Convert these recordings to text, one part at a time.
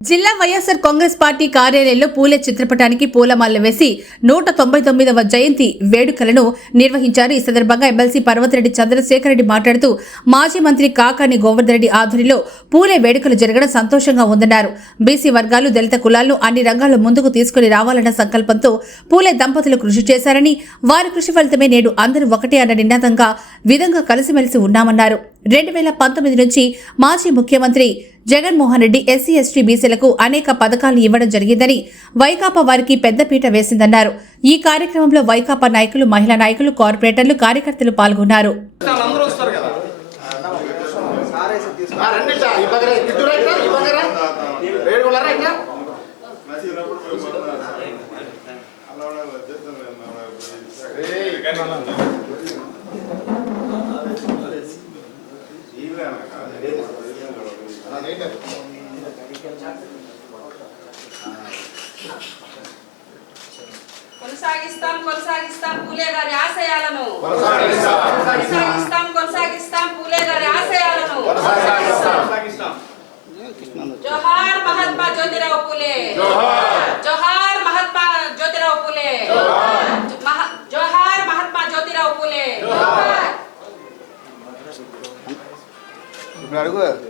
జిల్లా వైఎస్ఆర్ కాంగ్రెస్ పార్టీ కార్యాలయంలో పూలే చిత్రపటానికి పూలమాల వేసి నూట తొంభై తొమ్మిదవ జయంతి వేడుకలను నిర్వహించారు. ఈ సందర్భంగా ఎమ్మెల్సీ పర్వతిరెడ్డి చంద్రశేఖర్ రెడ్డి మాట్లాడుతూ మాజీ మంత్రి కాకాని గోవర్ధన్ రెడ్డి ఆధ్వర్యంలో పూలే వేడుకలు జరగడం సంతోషంగా ఉందన్నారు. బీసీ వర్గాలు దళిత కులాలను అన్ని రంగాల్లో ముందుకు తీసుకుని రావాలన్న సంకల్పంతో పూలే దంపతులు కృషి చేశారని వారి కృషి ఫలితమే నేడు అందరూ ఒకటే అన్న నినాదంగా విధంగా కలిసిమెలిసి ఉన్నామన్నారు. రెండు వేల పంతొమ్మిది నుంచి మాజీ ముఖ్యమంత్రి జగన్మోహన్ రెడ్డి ఎస్సీ ఎస్టీ బీసీలకు అనేక పథకాలు ఇవ్వడం జరిగిందని వైకాపా వారికి పెద్దపీట వేసిందన్నారు. ఈ కార్యక్రమంలో వైకాపా నాయకులు మహిళా నాయకులు కార్పొరేటర్లు కార్యకర్తలు పాల్గొన్నారు. కొనసాగిస్తాం కొనసాగిస్తాం పూలే గారి ఆశయాలను. కొనసాగిస్తాం. కొనసాగిస్తాం పూలే గారి ఆశయాలను. జోహార్ మహాత్మా జ్యోతిరావు పూలే. జోహార్. మహాత్మా జ్యోతిరావు పూలే. మహా- జోహార్ మహాత్మా జ్యోతిరావు పూలే. ఇప్పుడు అడుగు.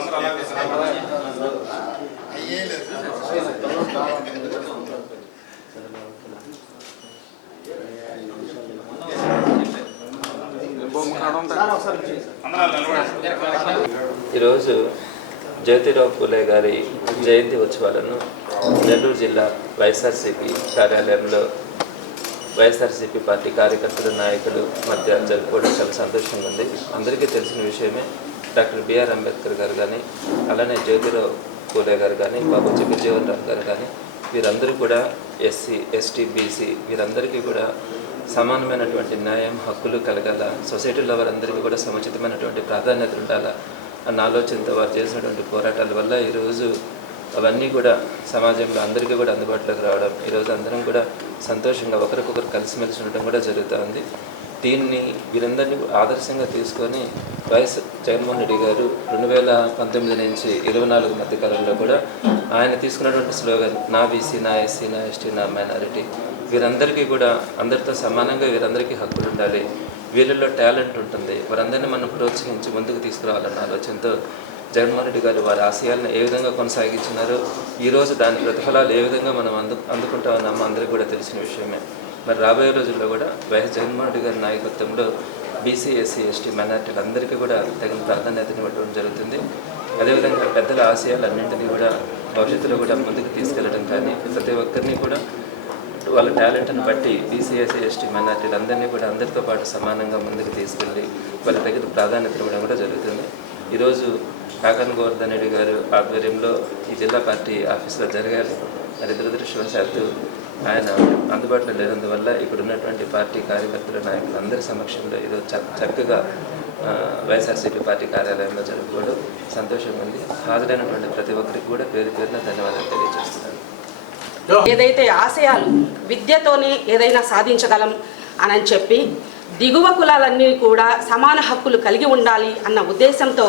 ఈరోజు జ్యోతిరావు పూలే గారి జయంతి ఉత్సవాలను నెల్లూరు జిల్లా వైఎస్ఆర్సీపీ కార్యాలయంలో వైఎస్ఆర్సీపీ పార్టీ కార్యకర్తలు నాయకులు మధ్య జరుపుకోవడం చాలా సంతోషంగా ఉంది. అందరికీ తెలిసిన విషయమే డాక్టర్ బిఆర్ అంబేద్కర్ గారు కానీ అలానే జ్యోతిరావు పూలే గారు కానీ బాబు జగజ్జీవన్ రావు గారు కానీ వీరందరూ కూడా ఎస్సీ ఎస్టీ బీసీ వీరందరికీ కూడా సమానమైనటువంటి న్యాయం హక్కులు కలగాల సొసైటీలో వారందరికీ కూడా సముచితమైనటువంటి ప్రాధాన్యత ఉండాలా అన్న ఆలోచనతో వారు చేసినటువంటి పోరాటాల వల్ల ఈరోజు అవన్నీ కూడా సమాజంలో అందరికీ కూడా అందుబాటులోకి రావడం ఈరోజు అందరం కూడా సంతోషంగా ఒకరికొకరు కలిసిమెలిసి ఉండటం కూడా జరుగుతూ ఉంది దీన్ని వీరందరినీ ఆదర్శంగా తీసుకొని వైఎస్ జగన్మోహన్ రెడ్డి గారు రెండు వేల పంతొమ్మిది నుంచి ఇరవై నాలుగు మధ్య కాలంలో కూడా ఆయన తీసుకున్నటువంటి స్లోగన్ నా బీసీ నా ఎస్సీ నా ఎస్టీ నా మైనారిటీ వీరందరికీ కూడా అందరితో సమానంగా వీరందరికీ హక్కులు ఉండాలి. వీళ్ళల్లో టాలెంట్ ఉంటుంది. వారందరినీ మనం ప్రోత్సహించి ముందుకు తీసుకురావాలన్న ఆలోచనతో జగన్మోహన్ రెడ్డి గారు వారి ఆశయాలను ఏ విధంగా కొనసాగించినారో ఈరోజు దాని ప్రతిఫలాలు ఏ విధంగా మనం అందు అందుకుంటా అందరికీ కూడా తెలిసిన విషయమే. మరి రాబోయే రోజుల్లో కూడా వైఎస్ జగన్మోహన్ రెడ్డి గారి నాయకత్వంలో బీసీ ఎస్సీ ఎస్టీ మైనార్టీలందరికీ కూడా తగిన ప్రాధాన్యతను ఇవ్వడం జరుగుతుంది. అదేవిధంగా పెద్దల ఆశయాలన్నింటినీ కూడా భవిష్యత్తులో కూడా ముందుకు తీసుకెళ్ళడం కానీ ప్రతి ఒక్కరిని కూడా వాళ్ళ టాలెంట్ని బట్టి బీసీఎస్సీ ఎస్టీ మైనార్టీలు అందరినీ కూడా అందరితో పాటు సమానంగా ముందుకు తీసుకెళ్ళి వాళ్ళ తగిన ప్రాధాన్యత ఇవ్వడం కూడా జరుగుతుంది. ఈరోజు కాకన్ గోవర్ధన్ రెడ్డి గారు ఆధ్వర్యంలో ఈ జిల్లా పార్టీ ఆఫీస్లో జరగాలి మరి దురదృష్టవశాత్తు ఆయన అందుబాటులో లేనందువల్ల ఇక్కడ ఉన్నటువంటి పార్టీ కార్యకర్తల నాయకులు అందరి సమక్షంలో ఈరోజు చక్- చక్కగా వైఎస్ఆర్సీపీ పార్టీ కార్యాలయంలో జరుపుకోవడం సంతోషంగా ఉంది. హాజరైనటువంటి ప్రతి ఒక్కరికి కూడా పేరు పేరున ధన్యవాదాలు తెలియజేస్తున్నాను. ఏదైతే ఆశయాలు విద్యతోనే ఏదైనా సాధించగలం అని చెప్పి దిగువ కులాలన్నీ కూడా సమాన హక్కులు కలిగి ఉండాలి అన్న ఉద్దేశంతో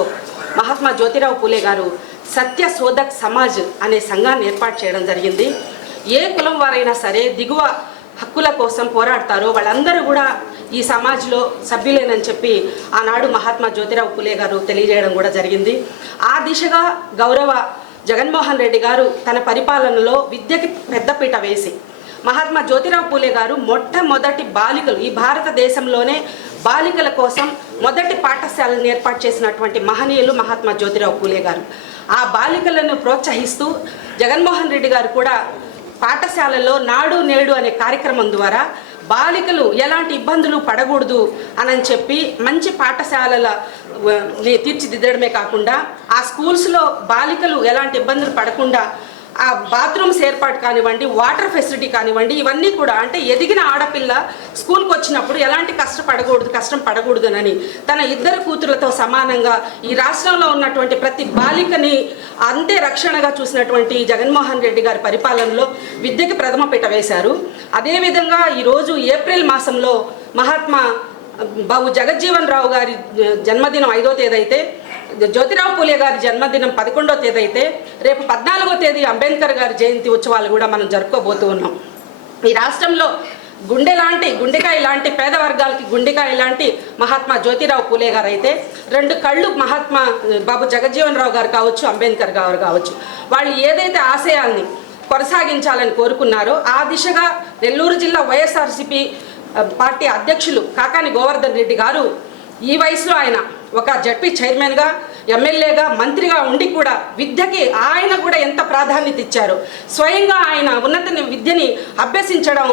మహాత్మా జ్యోతిరావు పూలే గారు సత్య శోధక్ సమాజ్ అనే సంఘాన్ని ఏర్పాటు చేయడం జరిగింది. ఏ కులం వారైనా సరే దిగువ హక్కుల కోసం పోరాడతారో. వాళ్ళందరూ కూడా ఈ సమాజ్లో సభ్యులేనని చెప్పి ఆనాడు మహాత్మా జ్యోతిరావు పులే గారు తెలియజేయడం కూడా జరిగింది. ఆ దిశగా గౌరవ జగన్మోహన్ రెడ్డి గారు తన పరిపాలనలో విద్యకి పెద్దపీట వేసి మహాత్మా జ్యోతిరావు పూలే గారు మొట్టమొదటి బాలికలు ఈ భారతదేశంలోనే బాలికల కోసం మొదటి పాఠశాలను ఏర్పాటు చేసినటువంటి మహనీయులు మహాత్మా జ్యోతిరావు పూలే గారు. ఆ బాలికలను ప్రోత్సహిస్తూ జగన్మోహన్ రెడ్డి గారు కూడా పాఠశాలలో నాడు నేడు అనే కార్యక్రమం ద్వారా బాలికలు ఎలాంటి ఇబ్బందులు పడకూడదు అని చెప్పి మంచి పాఠశాలల తీర్చిదిద్దడమే కాకుండా ఆ స్కూల్స్లో బాలికలు ఎలాంటి ఇబ్బందులు పడకుండా ఆ బాత్రూమ్స్ ఏర్పాటు కానివ్వండి వాటర్ ఫెసిలిటీ కానివ్వండి ఇవన్నీ కూడా అంటే ఎదిగిన ఆడపిల్ల స్కూల్కి వచ్చినప్పుడు ఎలాంటి కష్టపడకూడదు కష్టం పడకూడదునని తన ఇద్దరు కూతురులతో సమానంగా ఈ రాష్ట్రంలో ఉన్నటువంటి ప్రతి బాలికని అంతే రక్షణగా చూసినటువంటి జగన్మోహన్ రెడ్డి గారి పరిపాలనలో విద్యకి ప్రథమ పీట వేశారు. అదేవిధంగా ఈరోజు ఏప్రిల్ మాసంలో మహాత్మా బాబు జగజ్జీవన్ రావు గారి జన్మదినం ఐదో తేదీ అయితే జ్యోతిరావు పూలే గారి జన్మదినం పదకొండో తేదీ అయితే రేపు పద్నాలుగో తేదీ అంబేద్కర్ గారి జయంతి ఉత్సవాలు కూడా మనం జరుపుకోబోతూ ఉన్నాం. ఈ రాష్ట్రంలో గుండె లాంటి గుండెకాయ లాంటి పేద వర్గాలకి గుండెకాయ లాంటి మహాత్మా జ్యోతిరావు పూలే గారు అయితే రెండు కళ్ళు మహాత్మా బాబు జగజ్జీవన్ రావు గారు కావచ్చు అంబేద్కర్ గారు కావచ్చు వాళ్ళు ఏదైతే ఆశయాల్ని కొనసాగించాలని కోరుకున్నారో ఆ దిశగా నెల్లూరు జిల్లా వైఎస్ఆర్సీపీ పార్టీ అధ్యక్షులు కాకాని గోవర్ధన్ రెడ్డి గారు ఈ వయసులో ఆయన ఒక జడ్పీ చైర్మన్గా ఎమ్మెల్యేగా మంత్రిగా ఉండి కూడా విద్యకి ఆయన కూడా ఎంత ప్రాధాన్యత ఇచ్చారు? స్వయంగా ఆయన ఉన్నత విద్యని అభ్యసించడం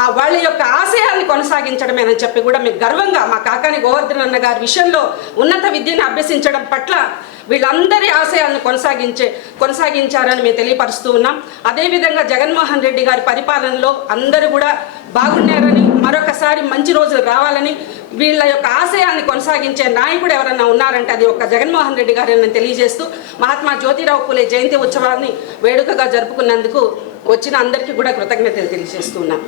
ఆ వాళ్ళ యొక్క ఆశయాల్ని కొనసాగించడమేనని చెప్పి కూడా మీకు గర్వంగా మా కాకాని గోవర్ధన్ అన్న గారి విషయంలో ఉన్నత విద్యను అభ్యసించడం పట్ల వీళ్ళందరి ఆశయాలను కొనసాగించే కొనసాగించారని మేము తెలియపరుస్తూ ఉన్నాం. అదేవిధంగా జగన్మోహన్ రెడ్డి గారి పరిపాలనలో అందరూ కూడా బాగున్నారని మరొకసారి మంచి రోజులు రావాలని వీళ్ళ యొక్క ఆశయాన్ని కొనసాగించే నాయకుడు ఎవరన్నా ఉన్నారంటే అది ఒక జగన్మోహన్ రెడ్డి గారు నేను తెలియజేస్తూ మహాత్మా జ్యోతిరావు పూలే జయంతి ఉత్సవాన్ని వేడుకగా జరుపుకున్నందుకు వచ్చిన అందరికీ కూడా కృతజ్ఞతలు తెలియజేస్తున్నాను